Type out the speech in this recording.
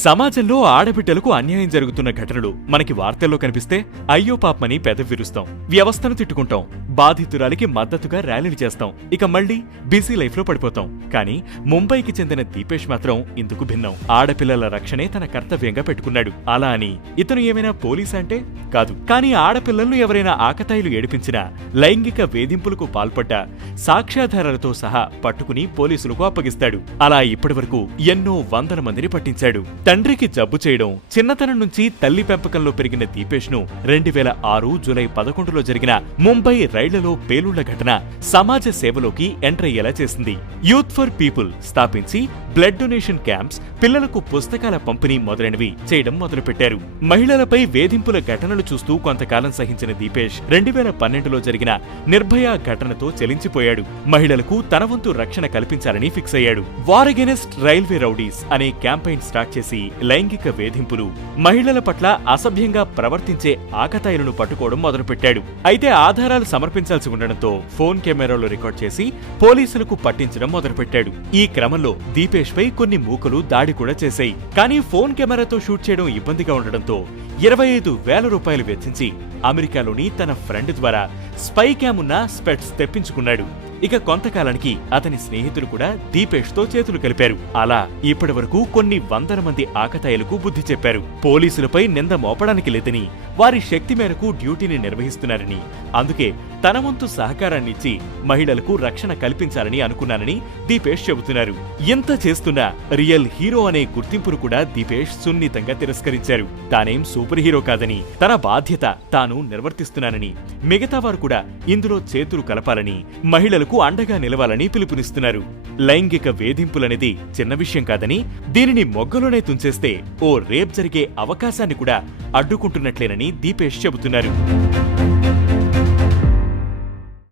సమాజంలో ఆడబిడ్డలకు అన్యాయం జరుగుతున్న ఘటనలు మనకి వార్తల్లో కనిపిస్తే అయ్యో పాపమని పెదవి విరుస్తాం, వ్యవస్థను తిట్టుకుంటాం, బాధితురాలికి మద్దతుగా ర్యాలీలు చేస్తాం, ఇక మళ్లీ బిజీ లైఫ్ లో పడిపోతాం. కానీ ముంబైకి చెందిన దీపేష్ మాత్రం ఇందుకు భిన్నం. ఆడపిల్లల రక్షణే తన కర్తవ్యంగా పెట్టుకున్నాడు. అలా అని ఇతను ఏమైనా పోలీస్ అంటే కాదు. కానీ ఆడపిల్లలను ఎవరైనా ఆకతాయిలు ఏడిపించినా, లైంగిక వేధింపులకు పాల్పడ్డా సాక్ష్యాధారాలతో సహా పట్టుకుని పోలీసులకు అప్పగిస్తాడు. అలా ఇప్పటివరకు ఎన్నో వందల మందిని పట్టించాడు. తండ్రికి జబ్బు చేయడం, చిన్నతనం నుంచి తల్లి పెంపకంలో పెరిగిన దీపేష్ ను 2006 జూలై 11లో జరిగిన ముంబై రైళ్లలో పేలుళ్ల ఘటన సమాజ సేవలోకి ఎంటర్ అయ్యేలా చేసింది. యూత్ ఫర్ పీపుల్ స్థాపించి బ్లడ్ డొనేషన్ క్యాంప్స్, పిల్లలకు పుస్తకాల పంపిణీ మొదలైనవి చేయడం మొదలుపెట్టారు. మహిళలపై వేధింపుల ఘటనలు చూస్తూ కొంతకాలం సహించిన దీపేష్ 2012లో జరిగిన నిర్భయ ఘటనతో చెలించిపోయాడు. మహిళలకు తన వంతు రక్షణ కల్పించాలని ఫిక్స్ అయ్యాడు. వార్ అగైనెస్ట్ రైల్వే రౌడీస్ అనే క్యాంపెయిన్ స్టార్ట్ చేసి లైంగిక వేధింపులు, మహిళల పట్ల అసభ్యంగా ప్రవర్తించే ఆకతాయిలను పట్టుకోవడం మొదలుపెట్టాడు. అయితే ఆధారాలు సమర్పించాల్సి ఉండడంతో ఫోన్ కెమెరాలో రికార్డ్ చేసి పోలీసులకు పట్టించడం మొదలుపెట్టాడు. ఈ క్రమంలో దీపేష్ పై కొన్ని మూకలు దాడి కూడా చేశాయి. కానీ ఫోన్ కెమెరాతో షూట్ చేయడం ఇబ్బందిగా ఉండడంతో 25,000 రూపాయలు వెచ్చించి అమెరికాలోని తన ఫ్రెండ్ ద్వారా స్పై క్యామ్ ఉన్న స్పెట్స్ తెప్పించుకున్నాడు. ఇక కొంతకాలానికి అతని స్నేహితులు కూడా దీపేష్ తో చేతులు కలిపారు. అలా ఇప్పటి వరకు కొన్ని వందల మంది ఆకతాయిలకు బుద్ధి చెప్పారు. పోలీసులపై నింద మోపడానికి లేదని, వారి శక్తి మేరకు డ్యూటీని నిర్వహిస్తున్నారని, అందుకే తన వంతు సహకారాన్నిచ్చి మహిళలకు రక్షణ కల్పించాలని అనుకున్నానని దీపేష్ చెబుతున్నారు. ఇంత చేస్తున్నా రియల్ హీరో అనే గుర్తింపును కూడా దీపేష్ సున్నితంగా తిరస్కరించారు. తానేం సూపర్ హీరో కాదని, తన బాధ్యత తాను నిర్వర్తిస్తున్నానని, మిగతా వారు కూడా ఇందులో చేతులు కలపాలని, మహిళలకు అండగా నిలవాలని పిలుపునిస్తున్నారు. లైంగిక వేధింపులనేది చిన్న విషయం కాదని, దీనిని మొగ్గలోనే తుంచేస్తే ఓ రేప్ జరిగే అవకాశాన్ని కూడా అడ్డుకుంటున్నట్లేనని దీపేష్ చెబుతున్నారు.